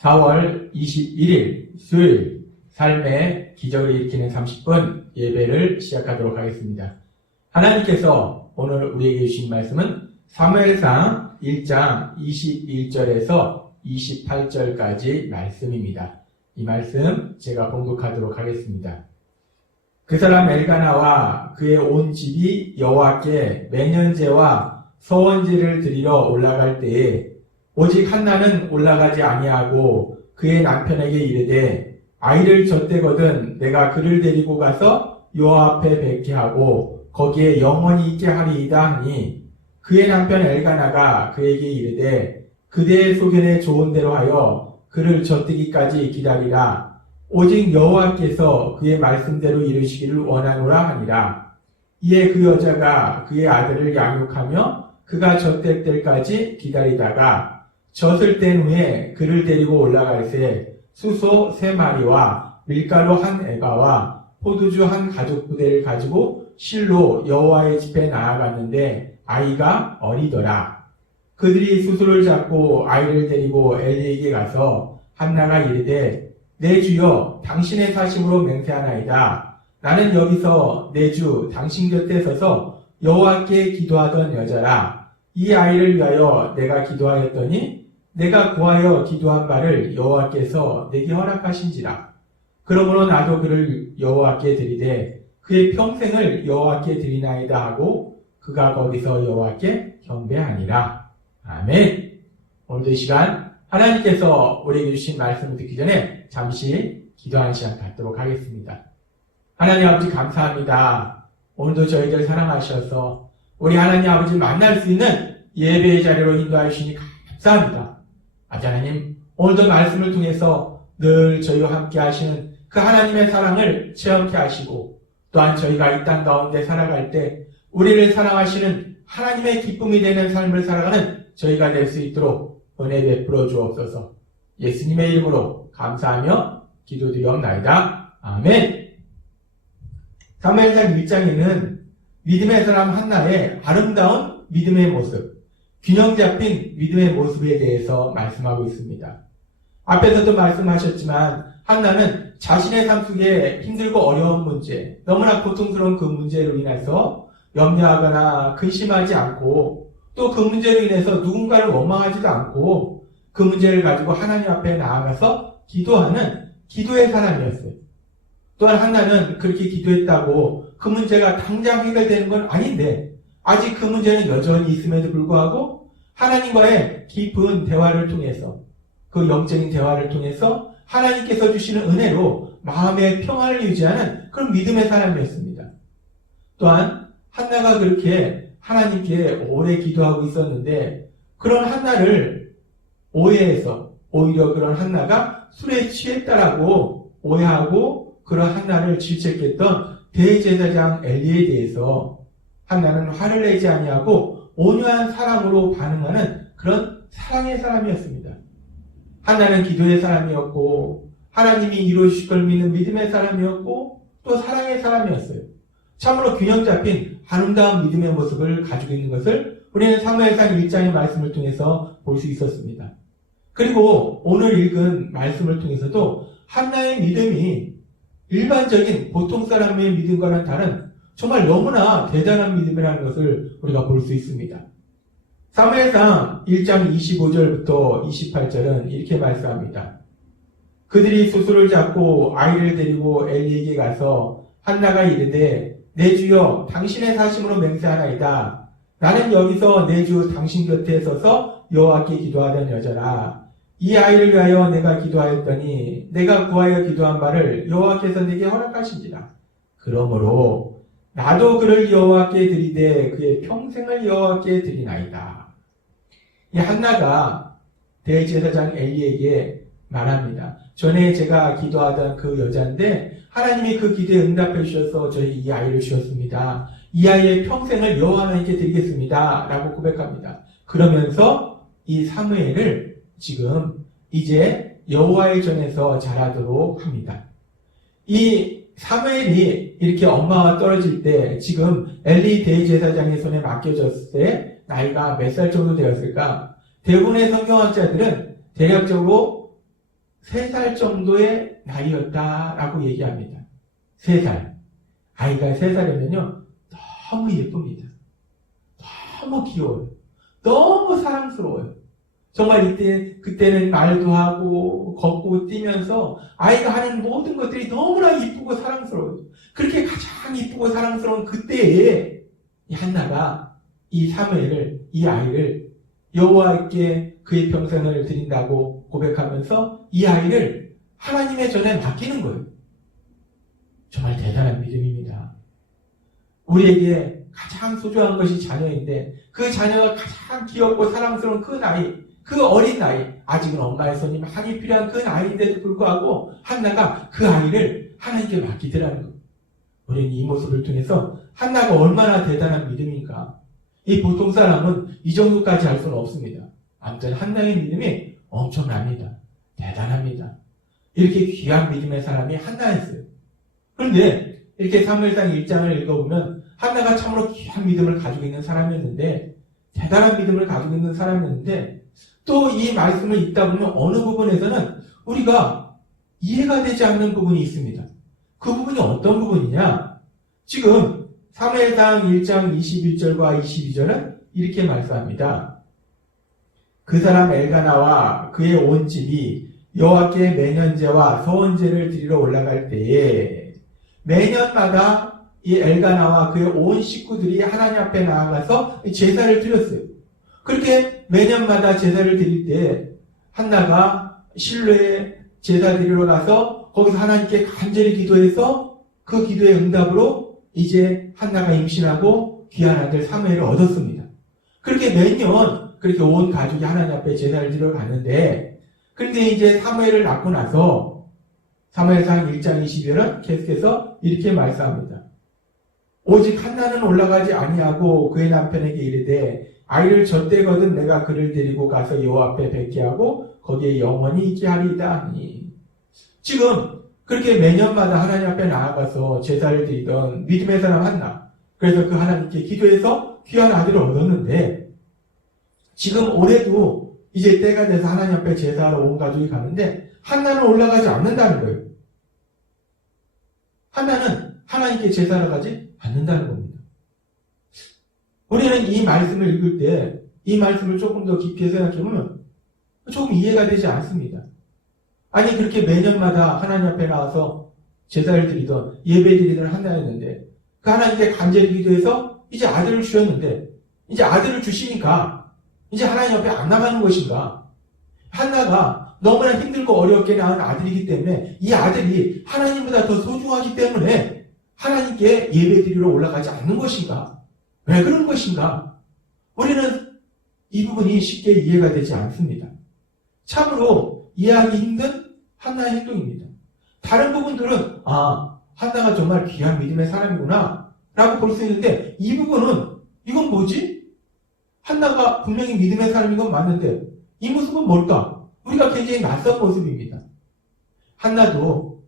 4월 21일 수요일 삶의 기적을 일으키는 30분 예배를 시작하도록 하겠습니다. 하나님께서 오늘 우리에게 주신 말씀은 사무엘상 1장 21절에서 28절까지 말씀입니다. 이 말씀 제가 봉독하도록 하겠습니다. 그 사람 엘가나와 그의 온 집이 여호와께 매년제와 서원제를 드리러 올라갈 때에 오직 한나는 올라가지 아니하고 그의 남편에게 이르되 아이를 젖대거든 내가 그를 데리고 가서 여호와 앞에 뵙게 하고 거기에 영원히 있게 하리이다 하니 그의 남편 엘가나가 그에게 이르되 그대의 소견에 좋은 대로 하여 그를 젖대기까지 기다리라. 오직 여호와께서 그의 말씀대로 이루시기를 원하노라 하니라. 이에 그 여자가 그의 아들을 양육하며 그가 젖될 때까지 기다리다가 젖을 뗀 후에 그를 데리고 올라갈새 수소 3마리와 밀가루 1에바와 포도주 1가죽부대를 가지고 실로 여호와의 집에 나아갔는데 아이가 어리더라. 그들이 수소를 잡고 아이를 데리고 엘리에게 가서 한나가 이르되 내 주여 당신의 사심으로 맹세하나이다. 나는 여기서 내 주 당신 곁에 서서 여호와께 기도하던 여자라. 이 아이를 위하여 내가 기도하였더니 내가 구하여 기도한 바를 여호와께서 내게 허락하신지라. 그러므로 나도 그를 여호와께 드리되 그의 평생을 여호와께 드리나이다 하고 그가 거기서 여호와께 경배하니라. 아멘. 오늘도 이 시간 하나님께서 우리에게 주신 말씀을 듣기 전에 잠시 기도하는 시간 갖도록 하겠습니다. 하나님 아버지 감사합니다. 오늘도 저희들 사랑하셔서 우리 하나님 아버지 만날 수 있는 예배의 자리로 인도하여 주시니 감사합니다. 아버지 하나님, 오늘도 말씀을 통해서 늘 저희와 함께 하시는 그 하나님의 사랑을 체험케 하시고 또한 저희가 이 땅 가운데 살아갈 때 우리를 사랑하시는 하나님의 기쁨이 되는 삶을 살아가는 저희가 될 수 있도록 은혜 베풀어 주옵소서. 예수님의 이름으로 감사하며 기도드리옵나이다. 아멘. 사무엘상 1장에는 믿음의 사람 한나의 아름다운 믿음의 모습, 균형 잡힌 믿음의 모습에 대해서 말씀하고 있습니다. 앞에서도 말씀하셨지만 한나는 자신의 삶 속에 힘들고 어려운 문제, 너무나 고통스러운 그 문제로 인해서 염려하거나 근심하지 않고 또 그 문제로 인해서 누군가를 원망하지도 않고 그 문제를 가지고 하나님 앞에 나아가서 기도하는 기도의 사람이었어요. 또한 한나는 그렇게 기도했다고 그 문제가 당장 해결되는 건 아닌데 아직 그 문제는 여전히 있음에도 불구하고 하나님과의 깊은 대화를 통해서 그 영적인 대화를 통해서 하나님께서 주시는 은혜로 마음의 평안을 유지하는 그런 믿음의 사람이었습니다. 또한 한나가 그렇게 하나님께 오래 기도하고 있었는데 그런 한나를 오해해서 오히려 그런 한나가 술에 취했다라고 오해하고 그런 한나를 질책했던 대제사장 엘리에 대해서 한나는 화를 내지 아니하고 온유한 사랑으로 반응하는 그런 사랑의 사람이었습니다. 한나는 기도의 사람이었고 하나님이 이루실 걸 믿는 믿음의 사람이었고 또 사랑의 사람이었어요. 참으로 균형 잡힌 아름다운 믿음의 모습을 가지고 있는 것을 우리는 사무엘상 1장의 말씀을 통해서 볼 수 있었습니다. 그리고 오늘 읽은 말씀을 통해서도 한나의 믿음이 일반적인 보통 사람의 믿음과는 다른 정말 너무나 대단한 믿음이라는 것을 우리가 볼 수 있습니다. 사무엘상 1장 25절부터 28절은 이렇게 말씀합니다. 그들이 수소를 잡고 아이를 데리고 엘리에게 가서 한나가 이르되 내 주여 당신의 사심으로 맹세하나이다. 나는 여기서 내 주 당신 곁에 서서 여호와께 기도하던 여자라. 이 아이를 위하여 내가 기도하였더니 내가 구하여 기도한 바를 여호와께서 내게 허락하신지라. 그러므로 나도 그를 여호와께 드리되 그의 평생을 여호와께 드리나이다. 이 한나가 대제사장 엘리에게 말합니다. 전에 제가 기도하던 그 여자인데 하나님이 그 기도에 응답해 주셔서 저희 이 아이를 주셨습니다. 이 아이의 평생을 여호와 하나님께 드리겠습니다. 라고 고백합니다. 그러면서 이 사무엘을 지금 이제 여호와의 전에서 자라도록 합니다. 이 사무엘이 이렇게 엄마와 떨어질 때 지금 엘리 대제사장의 손에 맡겨졌을 때 나이가 몇 살 정도 되었을까? 대부분의 성경학자들은 대략적으로 3살 정도의 나이였다라고 얘기합니다. 3살. 아이가 3살이면요, 너무 예쁩니다. 너무 귀여워요. 너무 사랑스러워요. 정말 그때는 말도 하고, 걷고, 뛰면서 아이가 하는 모든 것들이 너무나 이쁘고 사랑스러워요. 그렇게 가장 이쁘고 사랑스러운 그때에 이 한나가 이 사무엘을, 이 아이를 여호와께 그의 평생을 드린다고 고백하면서 이 아이를 하나님의 전에 맡기는 거예요. 정말 대단한 믿음입니다. 우리에게 가장 소중한 것이 자녀인데 그 자녀가 가장 귀엽고 사랑스러운 그 나이, 그 어린 나이, 아직은 엄마의 손이 많이 필요한 그 나이인데도 불구하고 한나가 그 아이를 하나님께 맡기더라는 거예요. 우리는 이 모습을 통해서 한나가 얼마나 대단한 믿음인가. 이 보통 사람은 이 정도까지 할 수는 없습니다. 아무튼 한나의 믿음이 엄청납니다. 대단합니다. 이렇게 귀한 믿음의 사람이 한나였어요. 그런데 이렇게 사무엘상 1장을 읽어보면 한나가 참으로 귀한 믿음을 가지고 있는 사람이었는데, 대단한 믿음을 가지고 있는 사람이었는데, 또 이 말씀을 읽다 보면 어느 부분에서는 우리가 이해가 되지 않는 부분이 있습니다. 그 부분이 어떤 부분이냐? 지금 사무엘상 1장 21절과 22절은 이렇게 말씀합니다. 그 사람 엘가나와 그의 온 집이 여호와께 매년제와 서원제를 드리러 올라갈 때에 매년마다 이 엘가나와 그의 온 식구들이 하나님 앞에 나아가서 제사를 드렸어요. 그렇게 매년마다 제사를 드릴 때 한나가 실로에 제사 드리러 가서 거기서 하나님께 간절히 기도해서 그 기도의 응답으로 이제 한나가 임신하고 귀한 아들 사무엘을 얻었습니다. 그렇게 매년 그렇게 온 가족이 하나님 앞에 제사를 드리러 갔는데, 그런데 이제 사무엘을 낳고 나서 사무엘상 1장 20절은 계속해서 이렇게 말씀합니다. 오직 한나는 올라가지 아니하고 그의 남편에게 이르되 아이를 젖대거든 내가 그를 데리고 가서 여호와 앞에 뵙게 하고 거기에 영원히 있게 하리이다 하니. 지금 그렇게 매년마다 하나님 앞에 나아가서 제사를 드리던 믿음의 사람 한나, 그래서 그 하나님께 기도해서 귀한 아들을 얻었는데, 지금 올해도 이제 때가 돼서 하나님 앞에 제사하러 온 가족이 가는데 한나는 올라가지 않는다는 거예요. 한나는 하나님께 제사하러 가지 않는다는 겁니다. 우리는 이 말씀을 읽을 때 이 말씀을 조금 더 깊게 생각해보면 조금 이해가 되지 않습니다. 아니, 그렇게 매년마다 하나님 앞에 나와서 제사를 드리던, 예배 드리던 한나였는데 그 하나님께 간절히 기도해서 이제 아들을 주셨는데, 이제 아들을 주시니까 이제 하나님 앞에 안 나가는 것인가? 한나가 너무나 힘들고 어렵게 낳은 아들이기 때문에 이 아들이 하나님보다 더 소중하기 때문에 하나님께 예배 드리러 올라가지 않는 것인가? 왜 그런 것인가? 우리는 이 부분이 쉽게 이해가 되지 않습니다. 참으로 이해하기 힘든 한나의 행동입니다. 다른 부분들은 한나가 정말 귀한 믿음의 사람이구나 라고 볼 수 있는데, 이 부분은 이건 뭐지? 한나가 분명히 믿음의 사람인 건 맞는데 이 모습은 뭘까? 우리가 굉장히 낯선 모습입니다. 한나도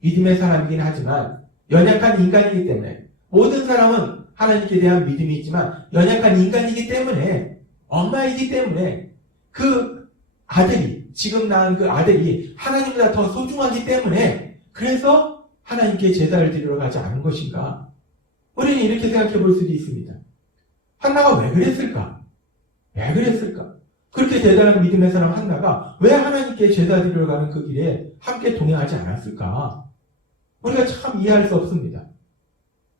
믿음의 사람이긴 하지만 연약한 인간이기 때문에, 모든 사람은 하나님께 대한 믿음이 있지만 연약한 인간이기 때문에, 엄마이기 때문에 그 아들이, 지금 낳은 그 아들이 하나님보다 더 소중하기 때문에 그래서 하나님께 제사를 드리러 가지 않은 것인가? 우리는 이렇게 생각해 볼 수도 있습니다. 한나가 왜 그랬을까? 왜 그랬을까? 그렇게 대단한 믿음의 사람 한나가 왜 하나님께 제사 드리러 가는 그 길에 함께 동행하지 않았을까? 우리가 참 이해할 수 없습니다.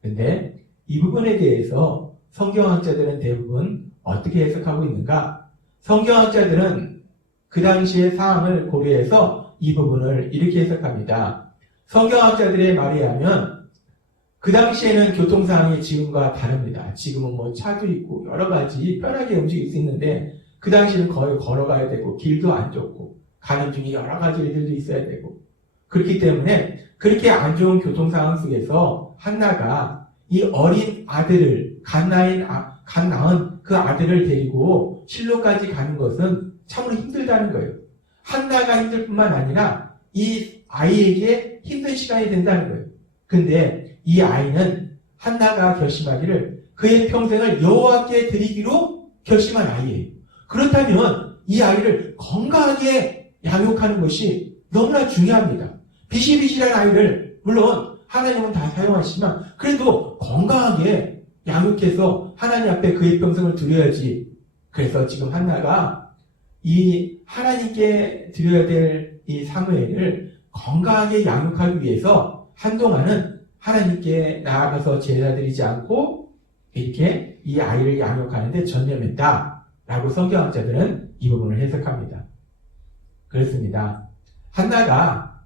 그런데 이 부분에 대해서 성경학자들은 대부분 어떻게 해석하고 있는가? 성경학자들은 그 당시의 상황을 고려해서 이 부분을 이렇게 해석합니다. 성경학자들의 말에 의하면 그 당시에는 교통상황이 지금과 다릅니다. 지금은 뭐 차도 있고 여러 가지 편하게 움직일 수 있는데 그 당시에는 거의 걸어가야 되고 길도 안 좋고 가는 중에 여러 가지 일들도 있어야 되고, 그렇기 때문에 그렇게 안 좋은 교통상황 속에서 한나가 이 어린 아들을, 갓 낳은 그 아들을 데리고 실로까지 가는 것은 참으로 힘들다는 거예요. 한나가 힘들 뿐만 아니라 이 아이에게 힘든 시간이 된다는 거예요. 근데 이 아이는 한나가 결심하기를 그의 평생을 여호와께 드리기로 결심한 아이예요. 그렇다면 이 아이를 건강하게 양육하는 것이 너무나 중요합니다. 비실비실한 아이를 물론 하나님은 다 사용하시지만 그래도 건강하게 양육해서 하나님 앞에 그의 평생을 드려야지. 그래서 지금 한나가 이 하나님께 드려야 될 이 사무엘을 건강하게 양육하기 위해서 한동안은 하나님께 나아가서 제사 드리지 않고 이렇게 이 아이를 양육하는데 전념했다 라고 성경학자들은 이 부분을 해석합니다. 그렇습니다. 한나가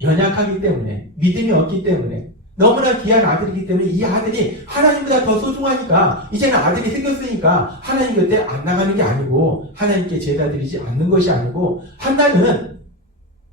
연약하기 때문에, 믿음이 없기 때문에, 너무나 귀한 아들이기 때문에 이 아들이 하나님보다 더 소중하니까 이제는 아들이 생겼으니까 하나님 곁에 안 나가는 게 아니고 하나님께 제사 드리지 않는 것이 아니고, 한나는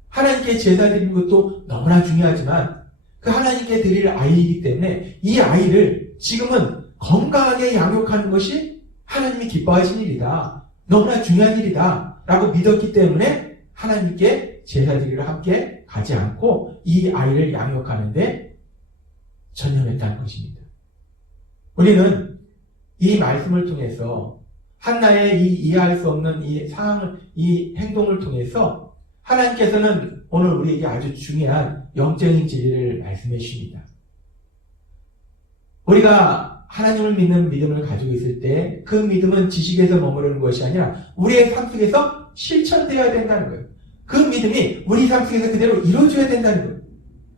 하나님께 제사 드리는 것도 너무나 중요하지만 그 하나님께 드릴 아이이기 때문에 이 아이를 지금은 건강하게 양육하는 것이 하나님이 기뻐하신 일이다, 너무나 중요한 일이다 라고 믿었기 때문에 하나님께 제사 드리러 함께 가지 않고 이 아이를 양육하는데 전념했다는 것입니다. 우리는 이 말씀을 통해서 한나의 이 이해할 수 없는 이 상황을, 이 행동을 통해서 하나님께서는 오늘 우리에게 아주 중요한 영적인 진리를 말씀해 주십니다. 우리가 하나님을 믿는 믿음을 가지고 있을 때 그 믿음은 지식에서 머무르는 것이 아니라 우리의 삶 속에서 실천되어야 된다는 거예요. 그 믿음이 우리 삶 속에서 그대로 이루어져야 된다는 거예요.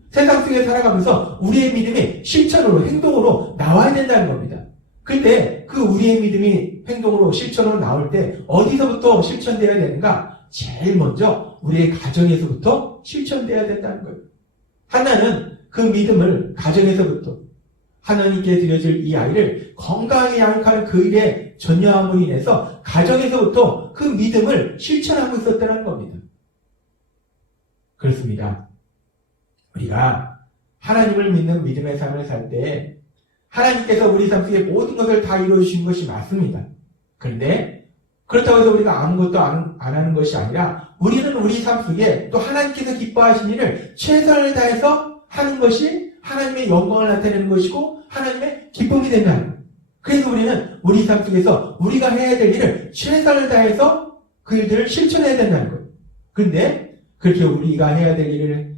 세상 속에 살아가면서 우리의 믿음이 실천으로, 행동으로 나와야 된다는 겁니다. 그때 그 우리의 믿음이 행동으로, 실천으로 나올 때 어디서부터 실천되어야 되는가? 제일 먼저 우리의 가정에서부터 실천되어야 된다는 거예요. 한나는 그 믿음을 가정에서부터 하나님께 드려질 이 아이를 건강하게 양육하는 그 일에 전념함으로 인해서 가정에서부터 그 믿음을 실천하고 있었다는 겁니다. 그렇습니다. 우리가 하나님을 믿는 믿음의 삶을 살 때 하나님께서 우리 삶 속에 모든 것을 다 이루어주신 것이 맞습니다. 그런데 그렇다고 해서 우리가 아무것도 안 하는 것이 아니라 우리는 우리 삶 속에 또 하나님께서 기뻐하신 일을 최선을 다해서 하는 것이 하나님의 영광을 나타내는 것이고 하나님의 기쁨이 된다는 거예요. 그래서 우리는 우리 삶 속에서 우리가 해야 될 일을 최선을 다해서 그 일들을 실천해야 된다는 거예요. 그런데 그렇게 우리가 해야 될 일을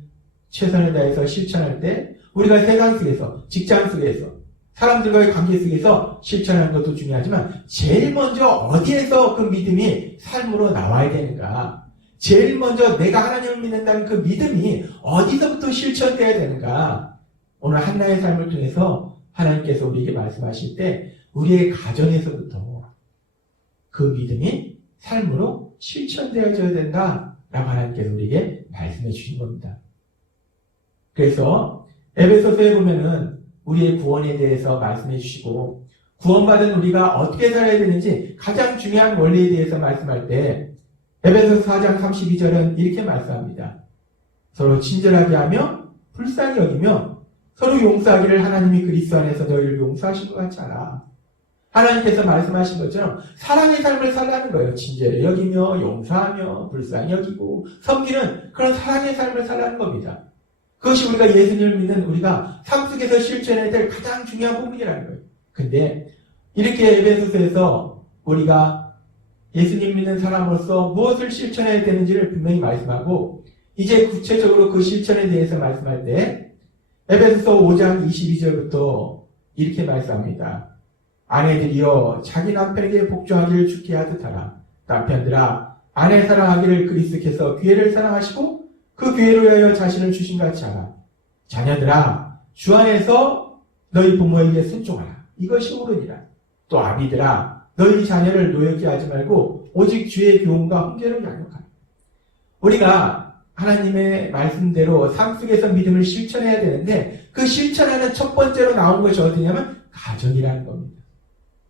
최선을 다해서 실천할 때 우리가 세상 속에서, 직장 속에서, 사람들과의 관계 속에서 실천하는 것도 중요하지만 제일 먼저 어디에서 그 믿음이 삶으로 나와야 되는가? 제일 먼저 내가 하나님을 믿는다는 그 믿음이 어디서부터 실천돼야 되는가? 오늘 한나의 삶을 통해서 하나님께서 우리에게 말씀하실 때 우리의 가정에서부터 그 믿음이 삶으로 실천되어져야 된다라고 하나님께서 우리에게 말씀해 주신 겁니다. 그래서 에베소서에 보면은 우리의 구원에 대해서 말씀해 주시고 구원받은 우리가 어떻게 살아야 되는지 가장 중요한 원리에 대해서 말씀할 때 에베소서 4장 32절은 이렇게 말씀합니다. 서로 친절하게 하며 불쌍히 여기며 서로 용서하기를 하나님이 그리스도 안에서 너희를 용서하신 것 같이 하라. 하나님께서 말씀하신 것처럼 사랑의 삶을 살라는 거예요. 친절히 여기며 용서하며 불쌍히 여기고 섬기는 그런 사랑의 삶을 살라는 겁니다. 그것이 우리가 예수님을 믿는 우리가 삶 속에서 실천해야 될 가장 중요한 부분이라는 거예요. 근데 이렇게 에베소서에서 우리가 예수님 믿는 사람으로서 무엇을 실천해야 되는지를 분명히 말씀하고 이제 구체적으로 그 실천에 대해서 말씀할 때 에베소서 5장 22절부터 이렇게 말씀합니다. 아내들이여 자기 남편에게 복종하기를 주께 하듯 하라. 남편들아 아내 사랑하기를 그리스도께서 교회를 사랑하시고 그 교회로 위하여 자신을 주신 같이 하라. 자녀들아 주 안에서 너희 부모에게 순종하라. 이것이 옳으니라. 또 아비들아 너희 자녀를 노엽게 하지 말고 오직 주의 교훈과 훈계로 양육하라. 우리가 하나님의 말씀대로 삶 속에서 믿음을 실천해야 되는데 그 실천하는 첫 번째로 나온 것이 어디냐면 가정이라는 겁니다.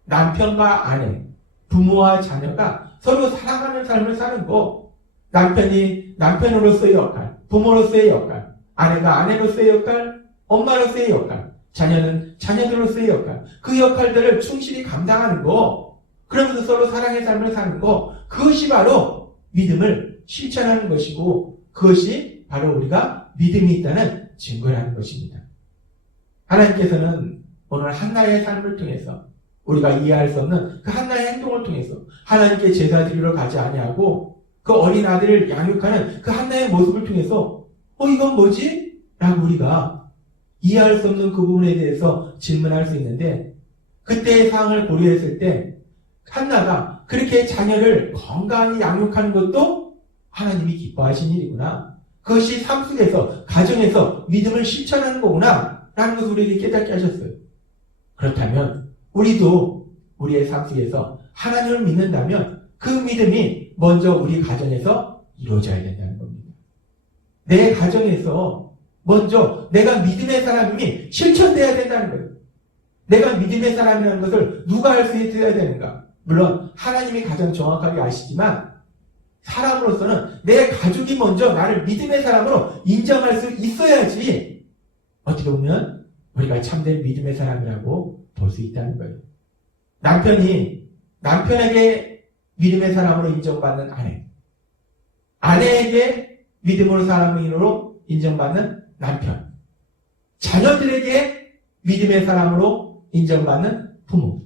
남편과 아내, 부모와 자녀가 서로 사랑하는 삶을 사는 거, 남편이 남편으로서의 역할, 부모로서의 역할, 아내가 아내로서의 역할, 엄마로서의 역할, 자녀는 자녀들로서의 역할, 그 역할들을 충실히 감당하는 거, 그러면서 서로 사랑의 삶을 사는 거, 그것이 바로 믿음을 실천하는 것이고 그것이 바로 우리가 믿음이 있다는 증거라는 것입니다. 하나님께서는 오늘 한나의 삶을 통해서 우리가 이해할 수 없는 그 한나의 행동을 통해서 하나님께 제사 드리러 가지 아니하고 그 어린 아들을 양육하는 그 한나의 모습을 통해서 이건 뭐지? 라고 우리가 이해할 수 없는 그 부분에 대해서 질문할 수 있는데, 그때의 상황을 고려했을 때 한나가 그렇게 자녀를 건강히 양육하는 것도 하나님이 기뻐하신 일이구나. 그것이 삶 속에서, 가정에서 믿음을 실천하는 거구나 라는 것을 우리에게 깨닫게 하셨어요. 그렇다면 우리도 우리의 삶 속에서 하나님을 믿는다면 그 믿음이 먼저 우리 가정에서 이루어져야 된다는 겁니다. 내 가정에서 먼저 내가 믿음의 사람이 실천돼야 된다는 거예요. 내가 믿음의 사람이라는 것을 누가 알 수 있어야 되는가? 물론 하나님이 가장 정확하게 아시지만 사람으로서는 내 가족이 먼저 나를 믿음의 사람으로 인정할 수 있어야지 어떻게 보면 우리가 참된 믿음의 사람이라고 볼 수 있다는 거예요. 남편이 남편에게 믿음의 사람으로 인정받는 아내, 아내에게 믿음으로 사람으로 인정받는 남편, 자녀들에게 믿음의 사람으로 인정받는 부모,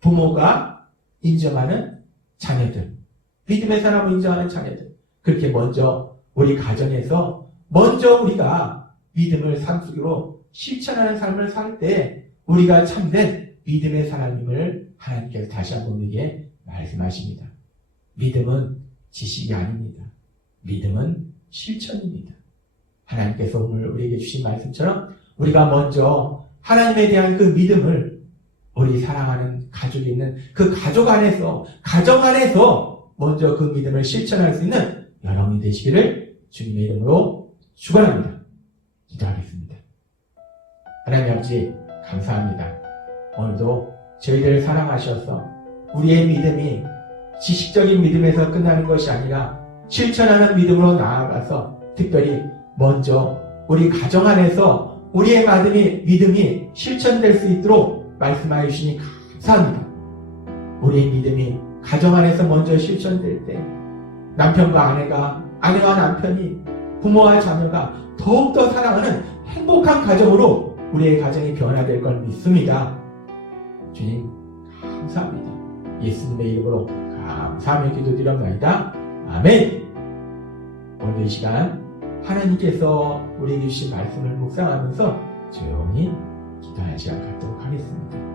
부모가 인정하는 자녀들, 믿음의 사람을 인정하는 자녀들. 그렇게 먼저 우리 가정에서 먼저 우리가 믿음을 삶 속으로 실천하는 삶을 살 때 우리가 참된 믿음의 사람임을 하나님께서 다시 한번 우리에게 말씀하십니다. 믿음은 지식이 아닙니다. 믿음은 실천입니다. 하나님께서 오늘 우리에게 주신 말씀처럼 우리가 먼저 하나님에 대한 그 믿음을 우리 사랑하는 가족이 있는 그 가족 안에서, 가정 안에서 먼저 그 믿음을 실천할 수 있는 여러분이 되시기를 주님의 이름으로 축원합니다. 기도하겠습니다. 하나님 아버지 감사합니다. 오늘도 저희들을 사랑하셔서 우리의 믿음이 지식적인 믿음에서 끝나는 것이 아니라 실천하는 믿음으로 나아가서 특별히 먼저 우리 가정 안에서 우리의 믿음이 실천될 수 있도록 말씀하여 주시니 감사합니다. 우리의 믿음이 가정 안에서 먼저 실천될 때 남편과 아내가, 아내와 남편이, 부모와 자녀가 더욱더 사랑하는 행복한 가정으로 우리의 가정이 변화될 걸 믿습니다. 주님 감사합니다. 예수님의 이름으로 감사하며 기도드립니다. 아멘. 오늘 이 시간 하나님께서 우리에게 주신 말씀을 묵상하면서 조용히 기도하는 시간 갖도록 하겠습니다.